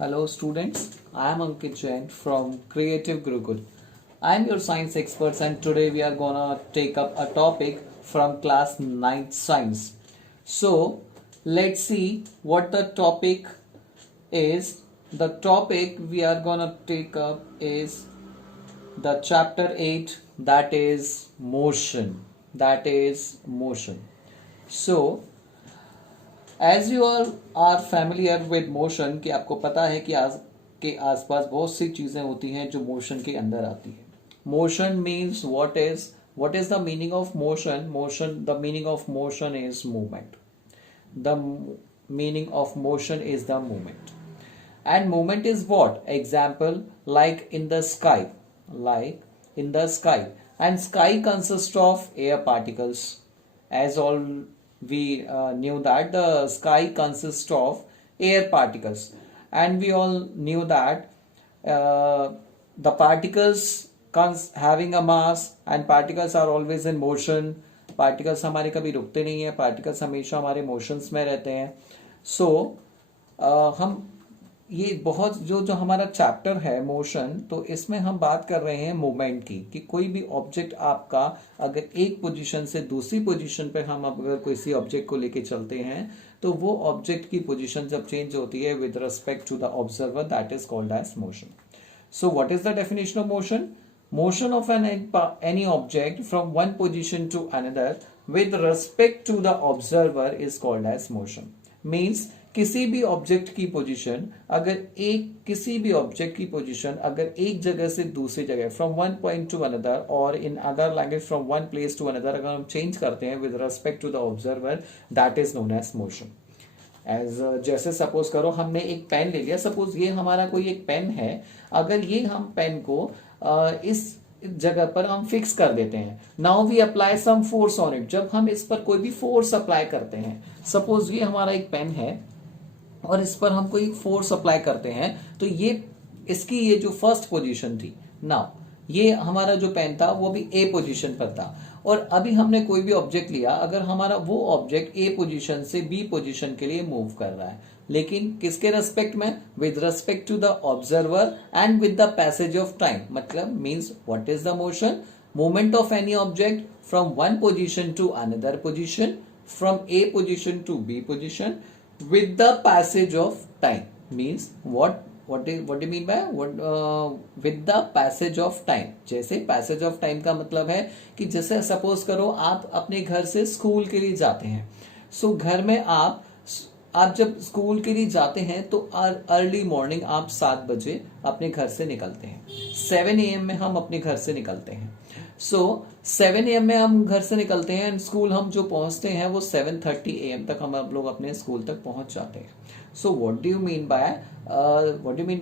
Hello students, I am Ankit Jain from Creative Gurukul. I am your science expert and today we are gonna take up a topic from class 9th science. So let's see what the topic is. The topic we are gonna take up is the chapter 8, that is motion. That is motion. So as you all are familiar with motion कि आपको पता है कि आज के आसपास बहुत सी चीजें होती हैं जो मोशन के अंदर आती है. Motion means what is the meaning of motion? The meaning of motion is movement. The meaning of motion is the movement. And movement is what? Example, like in the sky. And sky consists of air particles. As all we knew that the sky consists of air particles, and we all knew that the particles having a mass, and particles are always in motion. particles हमारे कभी रुकते नहीं है, particles हमेशा हमारे motions में रहते हैं. so हम ये बहुत जो हमारा चैप्टर है मोशन, तो इसमें हम बात कर रहे हैं मूवमेंट की कि कोई भी ऑब्जेक्ट आपका अगर एक पोजीशन से दूसरी पोजीशन पे हम अगर किसी ऑब्जेक्ट को लेके चलते हैं तो वो ऑब्जेक्ट की पोजीशन जब चेंज होती है with respect to the observer, that is called as motion. So what is the definition of motion? Motion of any object from one position to another with respect to the observer is called as motion. Means किसी भी object की position अगर एक जगह से दूसरी जगह from one point to another, और in other language from one place to another, अगर हम चेंज करते हैं with respect to the observer, that is known as motion. जैसे सपोज करो हमने एक पेन ले लिया, सपोज ये हमारा कोई एक पेन है, अगर ये हम पेन को इस जगह पर हम फिक्स कर देते हैं, now we apply some force on it. जब हम इस पर कोई भी फोर्स अप्लाई करते हैं, सपोज ये हमारा एक पेन है और इस पर हम कोई फोर्स अप्लाई करते हैं, तो ये जो फर्स्ट पोजीशन थी, नाउ ये हमारा जो पेन था वो भी ए पोजीशन पर था, और अभी हमने कोई भी ऑब्जेक्ट लिया, अगर हमारा वो ऑब्जेक्ट ए पोजीशन से बी पोजीशन के लिए मूव कर रहा है, लेकिन किसके रेस्पेक्ट में? With respect to the observer and with the passage of time. मतलब means what is the motion? Movement of any object from one position to another position, from A position to B position with the passage of time. Means what do you mean by with the passage of time? जैसे passage of time का मतलब है कि जैसे suppose करो आप अपने घर से स्कूल के लिए जाते हैं. सो घर में आप जब स्कूल के लिए जाते हैं तो अर्ली मॉर्निंग आप 7 बजे अपने घर से निकलते हैं. 7 AM में हम अपने घर से निकलते हैं. सो 7 AM में हम घर से निकलते हैं, स्कूल हम जो पहुंचते हैं वो 7:30 AM तक हम लोग अपने स्कूल तक पहुंच जाते हैं. So what do you mean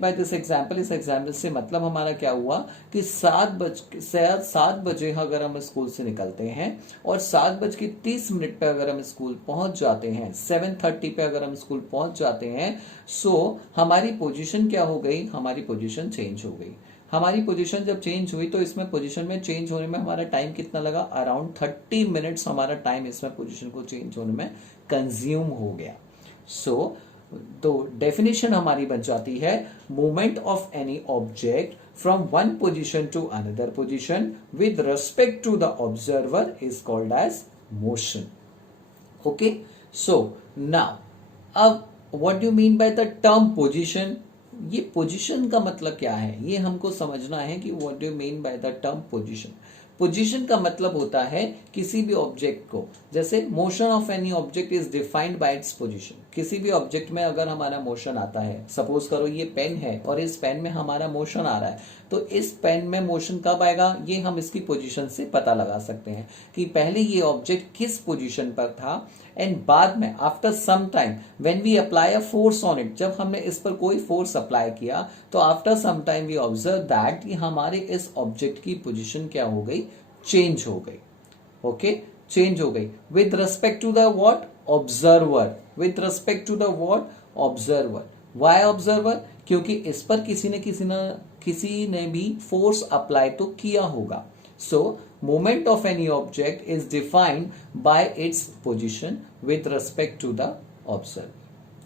by this example? इस एग्जाम्पल से मतलब हमारा क्या हुआ कि 7 बजे अगर हम स्कूल से निकलते हैं और 7:30 पे अगर हम स्कूल पहुंच जाते हैं, 7:30 पे अगर हम स्कूल पहुंच जाते हैं, सो हमारी पोजीशन क्या हो गई? हमारी पोजीशन चेंज हो गई. हमारी पोजीशन जब चेंज हुई तो इसमें पोजीशन में चेंज होने में हमारा टाइम कितना लगा? अराउंड 30 मिनट्स हमारा टाइम इसमें पोजीशन को चेंज होने में कंज्यूम हो गया. सो तो डेफिनेशन हमारी बन जाती है movement of any object from one position to another position with respect to the observer is called as motion. Okay, so now अब what do mean by the term position? ये position का मतलब क्या है, ये हमको समझना है कि what do you mean by the term position. Position का मतलब होता है किसी भी ऑब्जेक्ट को, जैसे motion of any object is defined bye its position. किसी भी ऑब्जेक्ट में अगर हमारा मोशन आता है, सपोज करो ये पेन है और इस पेन में हमारा मोशन आ रहा है, तो इस पेन में मोशन कब आएगा ये हम इसकी पोजीशन से पता लगा सकते हैं कि पहले ये ऑब्जेक्ट किस पोजीशन पर था, एंड बाद में after some time when we apply a force on it, जब हमने इस पर कोई फोर्स अप्लाई किया तो after some time we observe that कि हमारे इस ऑब्जेक्ट की पोजीशन क्या हो गई? चेंज हो गई. ओके, चेंज हो गई with respect to the what? Observer. With respect to the what? Observer. Why observer? क्योंकि इस पर किसी ने भी फोर्स अप्लाई तो किया होगा. सो movement of any object is defined by its position with respect to the observer.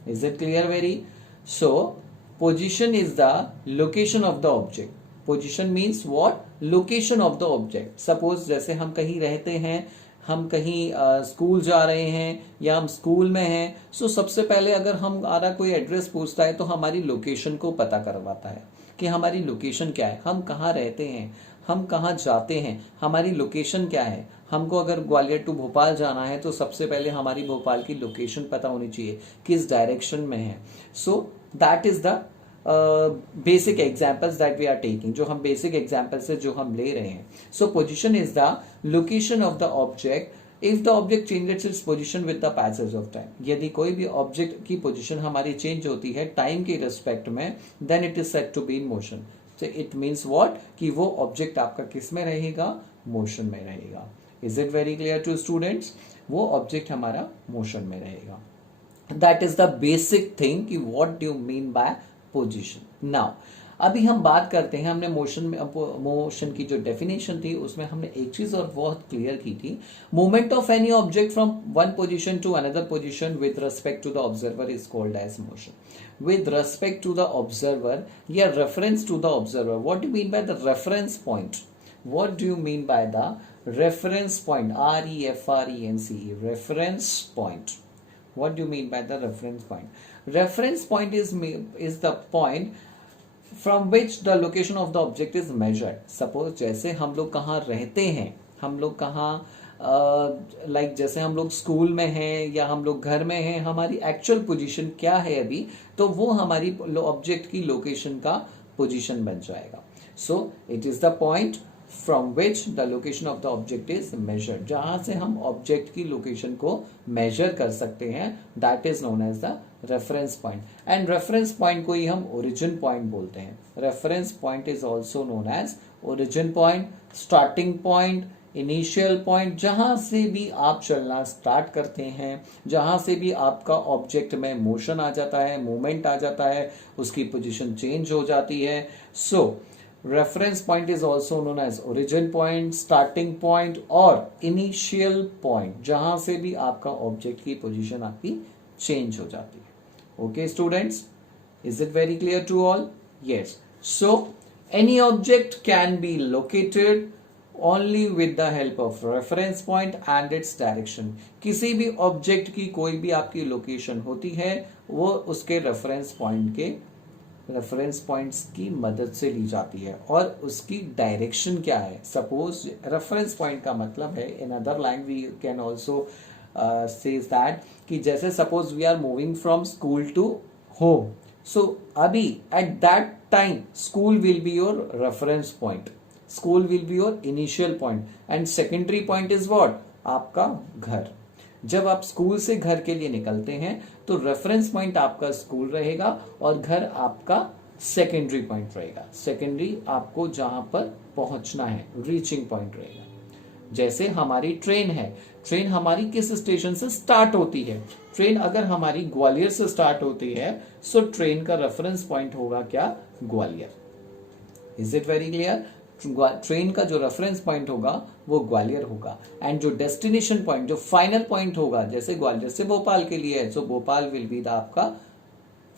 Is it clear? Very so position is the location of the object. Position means what? Location of the object. Suppose जैसे हम कहीं रहते हैं, हम कहीं school जा रहे हैं या हम स्कूल में हैं, सो सबसे पहले अगर हमारा कोई एड्रेस पूछता है तो हमारी लोकेशन को पता करवाता है कि हमारी लोकेशन क्या है, हम कहाँ रहते हैं, हम कहाँ जाते हैं, हमारी लोकेशन क्या है. हमको अगर ग्वालियर टू भोपाल जाना है तो सबसे पहले हमारी भोपाल की लोकेशन पता होनी चाहिए, किस डायरेक्शन में है. So that is the basic examples that we are taking, जो हम बेसिक एग्जाम्पल्स है जो हम ले रहे हैं. So position is the location of the object if the object changes its position with the passage of time. यदि कोई भी ऑब्जेक्ट की पोजिशन हमारी चेंज होती है टाइम के रिस्पेक्ट में, then it is said to be in motion. So it means what? कि वो ऑब्जेक्ट आपका किस में रहेगा? मोशन में रहेगा. Is it very clear to students? वो ऑब्जेक्ट हमारा मोशन में रहेगा. That is the basic thing कि what do you mean by position. Now अभी हम बात करते हैं, हमने मोशन की जो डेफिनेशन थी उसमें हमने एक चीज और बहुत क्लियर की थी. Movement of any object from one position to another position with respect to the observer is called as motion. With respect to the observer, yeah, reference to the observer. What do you mean by the reference point? What do you mean by the reference point? R-E-F-R-E-N-C-E. Reference point. What do you mean by the reference point? Reference point is the point from which the location of the object is measured. Suppose जैसे हम लोग कहाँ रहते हैं, हम लोग कहाँ like जैसे हम लोग स्कूल में हैं या हम लोग घर में हैं, हमारी एक्चुअल पोजीशन क्या है अभी, तो वो हमारी ऑब्जेक्ट की लोकेशन का पोजीशन बन जाएगा. So it is the point from which the location of the object is measured. जहां से हम ऑब्जेक्ट की लोकेशन को मेजर कर सकते हैं, that is known as the reference point. And reference point को ही हम ओरिजिन पॉइंट बोलते हैं. Reference point is also known as origin point, starting point, initial point. जहां से भी आप चलना स्टार्ट करते हैं, जहां से भी आपका ऑब्जेक्ट में मोशन आ जाता है, मूवमेंट आ जाता है, उसकी पोजीशन चेंज हो जाती है. So reference point is also known as origin point, starting point और इनिशियल पॉइंट, जहां से भी आपका ऑब्जेक्ट की पोजीशन आपकी चेंज हो जाती है. Okay students, is it very clear to all? Yes. So any object can be located only with the help of reference point and its direction. किसी भी ऑब्जेक्ट की कोई भी आपकी लोकेशन होती है, वो उसके रेफरेंस पॉइंट्स की मदद से ली जाती है. और उसकी डायरेक्शन क्या है? सपोज रेफरेंस पॉइंट का मतलब है, in other language we can also say that कि जैसे suppose we are moving from school to home. So अभी at that time school will be your reference point, school will be your initial point and secondary point is what? आपका घर. जब आप school से घर के लिए निकलते हैं तो रेफरेंस पॉइंट आपका स्कूल रहेगा और घर आपका सेकेंडरी पॉइंट रहेगा. सेकेंडरी आपको जहां पर पहुंचना है, रीचिंग पॉइंट रहेगा. जैसे हमारी ट्रेन है, ट्रेन हमारी किस स्टेशन से स्टार्ट होती है? ट्रेन अगर हमारी ग्वालियर से स्टार्ट होती है, सो ट्रेन का रेफरेंस पॉइंट होगा क्या? Gwalior. Is it very clear? Train का जो रेफरेंस पॉइंट होगा वो ग्वालियर होगा. एंड जो डेस्टिनेशन पॉइंट, जो फाइनल पॉइंट होगा, जैसे ग्वालियर से भोपाल के लिए है, so Bhopal will be the आपका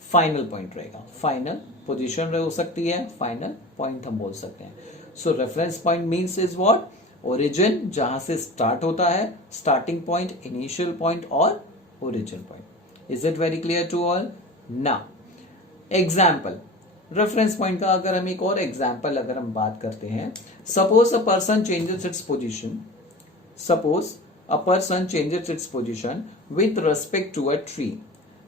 फाइनल पॉइंट रहेगा. फाइनल पोजीशन हो सकती है, फाइनल पॉइंट हम बोल सकते हैं. So reference point means is what? Origin, जहां से स्टार्ट होता है, स्टार्टिंग पॉइंट, इनिशियल पॉइंट और origin point. Is it very clear to all? Now example. Reference point का अगर हम एक और एग्जाम्पल अगर हम बात करते हैं, suppose a person changes its position, suppose a person changes its position with respect to a tree.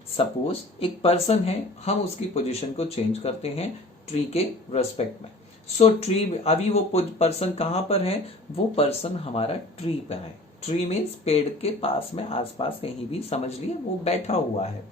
Suppose एक पर्सन है, हम उसकी पोजीशन को चेंज करते हैं ट्री के रेस्पेक्ट में. सो ट्री, अभी वो पर्सन कहां पर है? वो पर्सन हमारा ट्री पर है. ट्री मीन्स पेड़ के पास में, आसपास कहीं भी समझ लिए वो बैठा हुआ है.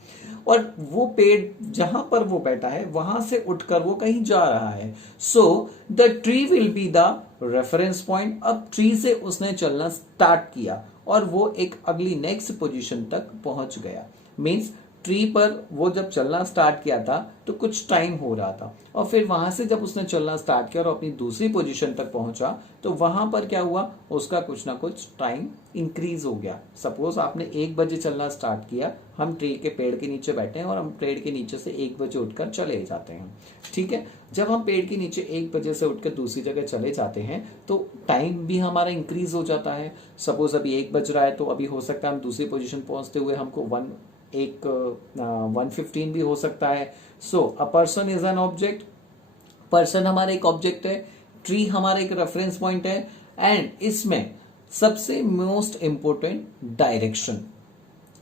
और वो पेड़ जहां पर वो बैठा है वहां से उठकर वो कहीं जा रहा है. So the tree will be the reference point. अब ट्री से उसने चलना स्टार्ट किया और वो एक अगली नेक्स्ट पोजीशन तक पहुंच गया. मीन्स ट्री पर वो जब चलना स्टार्ट किया था तो कुछ टाइम हो रहा था, और फिर वहां से जब उसने चलना स्टार्ट किया और अपनी दूसरी पोजीशन तक पहुंचा तो वहां पर क्या हुआ, उसका कुछ ना कुछ टाइम इंक्रीज हो गया। सपोज आपने 1 बजे चलना स्टार्ट किया, हम ट्री के पेड़ के नीचे बैठे हैं और हम पेड़ के नीचे से 1 बजे उठकर चले जाते हैं, ठीक है। जब हम पेड़ के नीचे 1 बजे से उठकर दूसरी जगह चले जाते हैं तो टाइम भी हमारा इंक्रीज हो जाता है। सपोज अभी 1 बज रहा है तो अभी हो सकता है हम दूसरी पोजीशन पहुंचते हुए हमको 1:15 भी हो सकता है। So a person is an object, person हमारा एक ऑब्जेक्ट है, ट्री हमारा एक रेफरेंस पॉइंट है, एंड इसमें सबसे most important direction,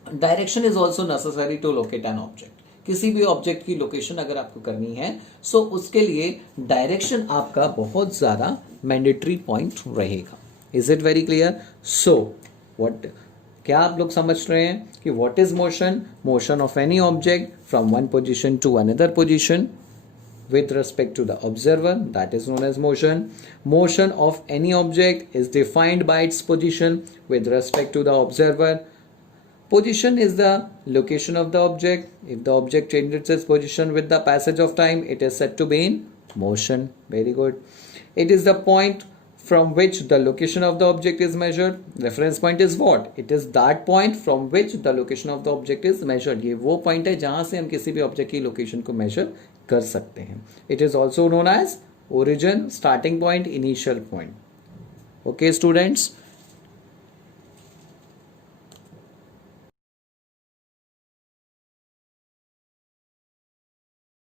direction is also necessary to locate an object. किसी भी ऑब्जेक्ट की लोकेशन अगर आपको करनी है सो उसके लिए डायरेक्शन आपका बहुत ज्यादा मैंडेटरी पॉइंट रहेगा। Is it very clear? So what, क्या आप लोग समझ रहे हैं कि what is motion? Motion of any object from one position to another position with respect to the observer, that is known as motion. Motion of any object is defined by its position with respect to the observer. Position is the location of the object. If the object changes its position with the passage of time, it is said to be in motion. Very good. It is the point from which the location of the object is measured. Reference point is what? It is that point from which the location of the object is measured. ये वो point है जहां से हम किसी भी object की location को measure कर सकते हैं। It is also known as origin, starting point, initial point. Okay students,